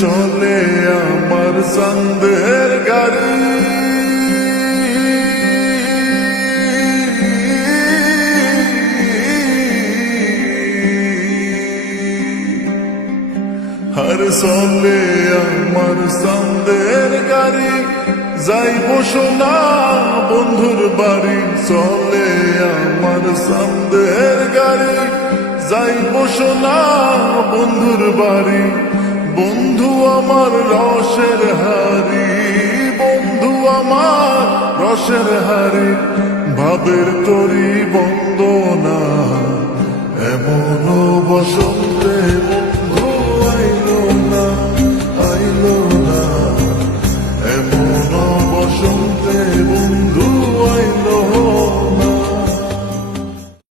চলে আমার সন্দের গাড়ি। আর চলে আমার সন্দের গাড়ি, যাইব সোনা বন্ধুর বাড়ি। চলে আমার সন্দের গাড়ি, যাইব সোনা বন্ধুর বাড়ি। বন্ধু আমার রসের হারি, বন্ধু আমার রসের হারি। ভাবের তরি বন্দনা এমন বসন্তে